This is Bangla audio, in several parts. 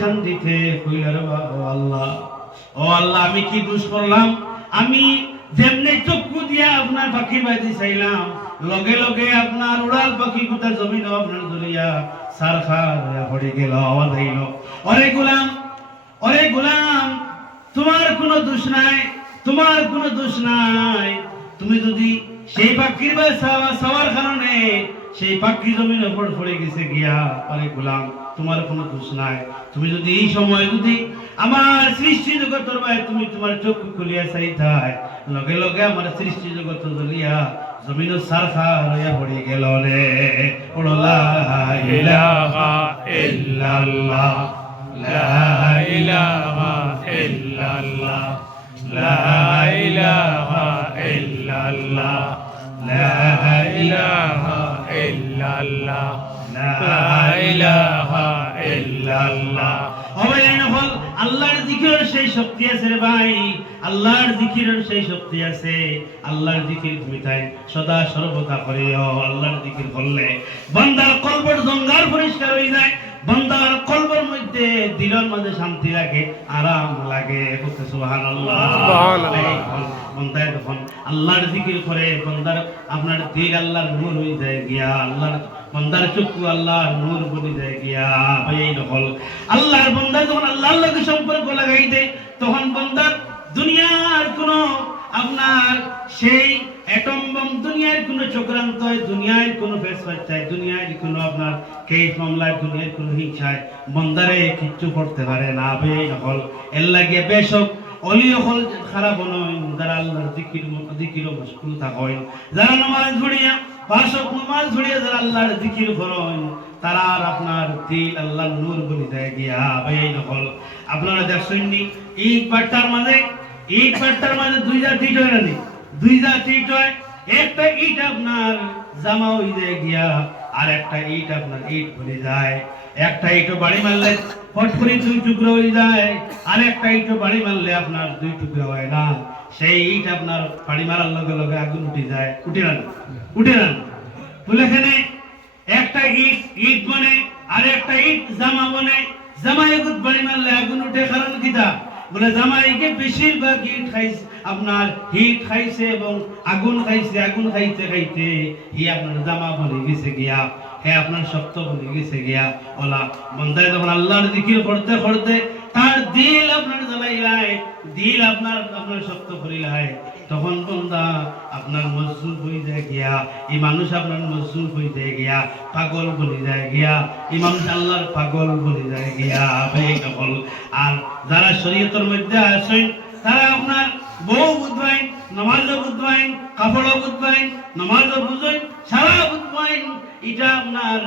খান্দিতে কইলার ও আল্লাহ, ও আল্লাহ, আমি কি দোষ করলাম? আমি যেমনি চক্ষু দিয়া আপনার পাখির বাজি চাইলাম, লগে লগে আপনার উড়াল পাখি কোথা জমিন আপনার ধরিয়া সারখার পড়ে গেল, আওয়াজ হইল, ওরে গোলাম, ওরে গোলাম, তোমার কোনো দোষ নাই, তোমার কোনো দোষ নাই। তুমি যদি সেই পাখির বাজি চাওয়ার কারণে সেই পাখি জমিনে পড়ে গেছে গিয়া, ওরে গোলাম, তোমার কোনো দোষ নাই। তুমি যদি এই সময় যদি আমার সৃষ্টি জগতের ভাই তুমি তোমার চক্ষু খুলিয়া চাইতাই, লগে লগে আমার সৃষ্টি জগৎ জ্বলিয়া জমিন সারখা হইয়া পড়ে গেল রে। লা ইলাহা ইল্লাল্লাহ, লা ইলাহা ইল্লাল্লাহ, লা ইলাহা ইল্লাল্লাহ, লা ইলাহা ইল্লাল্লাহ, লা ইলাহা ইল্লাল্লাহ। আল্লাহর জিকিরের সেই শক্তি আছে রে ভাই, আল্লাহর জিকিরের সেই শক্তি আছে। আল্লাহর জিকির তুমি তাই সদা সর্বদা করিও। আল্লাহর জিকির করলে বান্দার কলবের জঙ্গার পরিষ্কার হয়ে যায়, বান্দার কলবের মধ্যে দিলের মধ্যে শান্তি লাগে, আরাম লাগে। সুবহানাল্লাহ, বান্দায় যখন আল্লাহর জিকির করে, বান্দার আপনার দিল আল্লাহর নূর হয়ে যায় গিয়া, আল্লাহর বান্দার চক্ষু আল্লাহর নূর বনে যায় গিয়া। ভাই এই নকল আল্লাহর বান্দা যখন আল্লাহর লগে সম্পর্ক লাগাই দেয়, তখন বান্দার দুনিয়ার কোনো আপনার সেই অ্যাটম বম, দুনিয়ার কোনো চক্রান্ত, দুনিয়ার কোনো ফেসফাচ্ছায়, দুনিয়ার কোনো আপনার কেস মামলায়, দুনিয়ার কোনো হিংসায় বান্দারে কিচ্ছু করতে পারে না। ভাই এই নকল এর লাগে বেশক অলি হল খারাপ নয়, যারা আল্লাহর জিকির মশগুল থাকেন, যারা নামাজ পড়িয়া পাঁচক নামাজ পড়িয়া যারা আল্লাহর জিকির করেন, তারা আর আপনার দিল আল্লাহর নূর বলে যায় গিয়া। ভাই এই নকল আপনারা দেখছেন নি এই পাট্টার মাঝে, এই পাট্টার মাঝে দুইটা টিট হয় না, দুইটা টিট হয়, একটা ইট আপনার জামা হয়ে যায় গিয়া, আর একটা ইট আপনার ইট বলে যায়। একটা ইটও বাড়ি মারলে ফট করে দুই টুকরো হয়ে যায়, আর একটা ইটও বাড়ি মারলে আপনার দুই টুকরো হয় না। সেই ইট আপনার বাড়ি মারার লগে লগে আগুন উঠে যায়, উঠে না, উঠে না বলে এখানে একটা ইট ইট বনে, আর একটা ইট জামা বনে। জামা এগুত বাড়ি মারলে আগুন উঠে, কারণ কিটা বলে জামাইকে বেশিরভাগ ইট খাইছে আপনার, হিট খাইছে এবং আগুন খাইছে, আগুন খাইতে খাইতে হি আপনার জামা বনে গেছে গিয়া, হে আপনার শক্ত বনে গেছে গিয়া। ওলা বান্দায় যখন আল্লাহর জিকির করতে করতে তার দিল আপনার জ্বালাইলায়, দিল আপনার আপনার শক্ত করিলায়, তখন বান্দা আপনার মজবুত হয়ে যায় গিয়া, এই মানুষ আপনার মজবুত হয়ে যায় গিয়া, পাগল বনে যায় গিয়া, এই মানুষ আল্লাহর পাগল বনে যায় গিয়া। ভাই সকল আর যারা শরীয়তের মধ্যে আসেন, তারা আপনার বউ বুঝবেন, নামাজও বুঝবেন, কাপড়ও বুঝবেন, নামাজও বুঝবেন, সারা বুঝবেন, এটা আপনার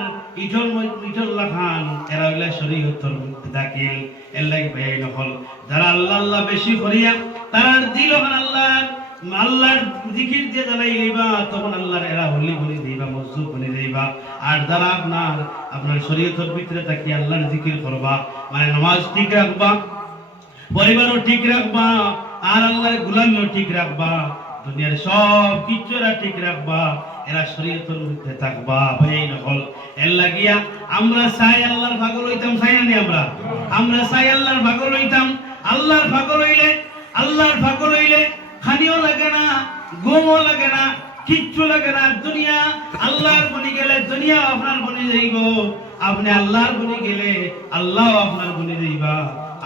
ইটল লাখান, এরা হইলে শরীয়তের মধ্যে দাখিল। এর লাগে ভাই নকল যারা আল্লাহ আল্লাহ বেশি করিয়া তার দিল আল্লাহর আল্লাহর জিকির দিয়ে জ্বালাই লইবা, তখন আল্লাহর এরা হলি বলি দিবা, মজবুত বলি দিবা। আর যারা আপনার আপনার শরীয়তের ভিতরে থাকি আল্লাহর জিকির করবা, মানে নামাজ ঠিক রাখবা, পরিবারও ঠিক রাখবা, আর আল্লাহর গোলামিও ঠিক রাখবা, দুনিয়ার সব কিছুরা ঠিক রাখবা, এরা শরীয়তের মধ্যে থাকবা। ভাই নকল এর লাগিয়া আমরা চাই আল্লাহর পাগল হইতাম, চাই না আমরা? আমরা চাই আল্লাহর পাগল হইতাম। আল্লাহর পাগল হইলে, আল্লাহর পাগল হইলে খানিও লাগে না, ঘুমও লাগে না, কিচ্ছু লাগে না। দুনিয়া আল্লাহর বনি গেলে দুনিয়া আপনার বনি যাইব, আপনি আল্লাহর বনি গেলে আল্লাহ আপনার বনি যাইবা,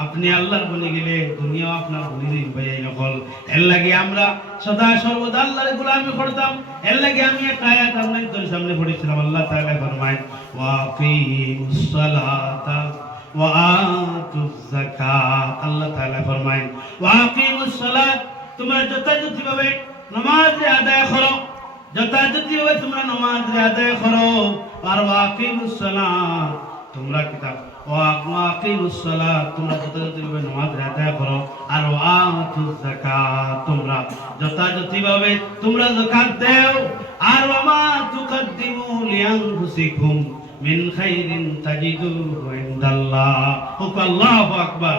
আপনি আল্লাহর বনি গেলে দুনিয়াও আপনার বনি যাইব। এই নকল এর লাগে আমরা সদা সর্বদা আল্লাহর গোলামি করতাম। এর লাগে আমি একটা আয়াত আপনাদের সামনে পড়েছিলাম। আল্লাহ তাআলা ফরমায় ওয়াকিমুস সালাতা ওয়া আতুজ যাকাত। আল্লাহ তাআলা ফরমায় ওয়াকিমুস সালাত, তোমরা যথাযথভাবে নামাজ আদায় করো, যথাযথভাবে তোমরা নামাজ আদায় করো। আর ওয়াকিমুস সালাত, তোমরা কিতাব ওয়াকিমুস সালাত, তোমরা যথাযথভাবে নামাজ আদায় করো। আর ওয়াতুজ যাকাত, তোমরা যথাযথভাবে তোমরা যাকাত দাও। আর ওয়ামা তুকদ্দিমু লিআনফুসিকুম মিন খাইরিন তাজিদুহু ইনদাল্লাহ। আল্লাহু আকবার,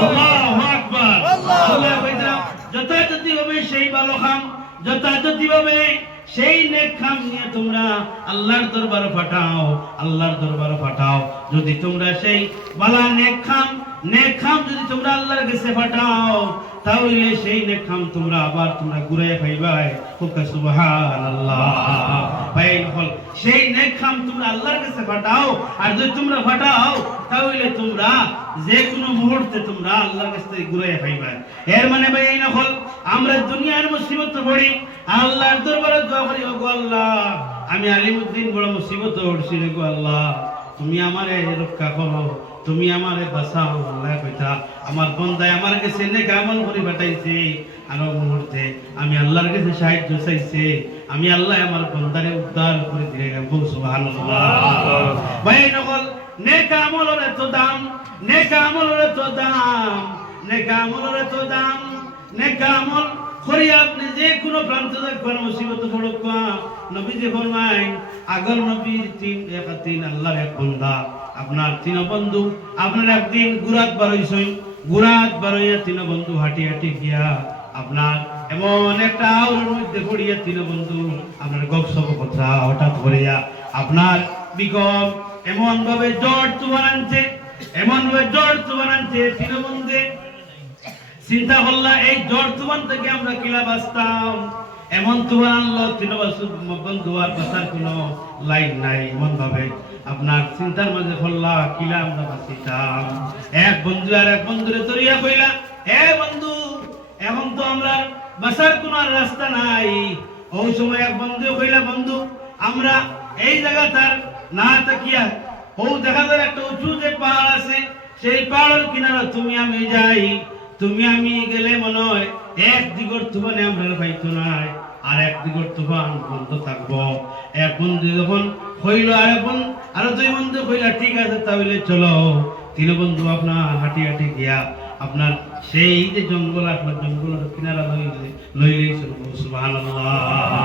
আল্লাহু আকবার। আল্লাহ কইরা যথাযথভাবে সেই ভালো কাম, যথাযথভাবে সেই নেক কাম নিয়ে তোমরা আল্লাহর দরবারে পাঠাও, আল্লাহর দরবারে পাঠাও। যদি তোমরা সেই বালা নেক কাম যদি তোমরা আল্লাহর কাছে পাঠাও, তাহলে সেই নেক কাম তোমরা আবার তোমরা ঘুরে পাইবাই। সুবহানাল্লাহ। সেই নেক কাম তোমরা আল্লাহর কাছে পাঠাও, আর যদি তোমরা পাঠাও তাহলে তোমরা যে কোনো মুহূর্তে তোমরা আল্লাহর কাছে ঘুরে পাইবাই। এর মানে ভাই এই নকল আমরা দুনিয়ার মুসিবত পড়ি, আল্লাহর দরবারে দোয়া করি, ওগো আল্লাহ আমি আলিমউদ্দিন বড় মুসিবত পড়ছি রে গো আল্লাহ, তুমি আমারে রক্ষা করো, তুমি আমারে বাঁচাও। আল্লাহ কইতা আমার বান্দায় আমার কাছে নেক আমল করে পাঠাইছে, আর মুহূর্তে আমি আল্লাহর কাছে সাহায্য চাইছে, আমি আল্লাহ আমার বান্দারে উদ্ধার করে দিলাম। সুবহানাল্লাহ। ভাই নকল নেক আমলের এত দাম, নেক আমলের এত দাম, নেক আমলের এত দাম। নেক আমল করি আপনি যে কোনো প্রান্তে দেখবেন মুসিবত পড়ুক, নবীজি ফরমায় আগল নবীর তিন আল্লাহর এক বান্দা, আপনার তিন বন্ধু আপনার একদিন গুরাত বারইছই, গুরাত বারইয়া তিন বন্ধু হাঁটি হাঁটি গিয়া আপনার এমন একটা আউরের মধ্যে পড়িয়া তিন বন্ধু আপনার গপসপ কথা হঠাৎ করিয়া আপনার বিকম এমন ভাবে জ্বর তুফান আনছে, এমন ভাবে জ্বর তুফান আনছে, তিন বন্ধে চিন্তা করলা এই জ্বর তুফান থেকে আমরা কিলা বাঁচতাম। এমন তুফান আনলো তিন বন্ধু আর বাঁচার কোনো লাইন নাই। এমন ভাবে আপনার চিন্তার মাঝে করলা কিলা আমরা বাঁচিতাম। এক বন্ধু আর এক বন্ধুরে তরিয়া কইলা, হে বন্ধু এখন তো আমরা বাঁচার কোনো আর রাস্তা নাই। ওই সময় এক বন্ধু কইলা, বন্ধু আমরা এই জায়গা তার না তাকিয়া ও দেখা যায় একটা উঁচু যে পাহাড় আছে, সেই পাহাড়ের কিনারা তুমি আমি যাই, তুমি আমি গেলে মনে হয় এক দিগর তুফানে আমরা পাইতো নাই, আর এক দিগর তুফান বন্ধ থাকবো। এক বন্ধু যখন হইল আরো দুই বন্ধু কইলা ঠিক আছে তাহলে চলো। তিন বন্ধু আপনার হাঁটি হাঁটি গিয়া আপনার সেই যে জঙ্গল, আপনার জঙ্গলের কিনারা লইলে সুবহানাল্লাহ।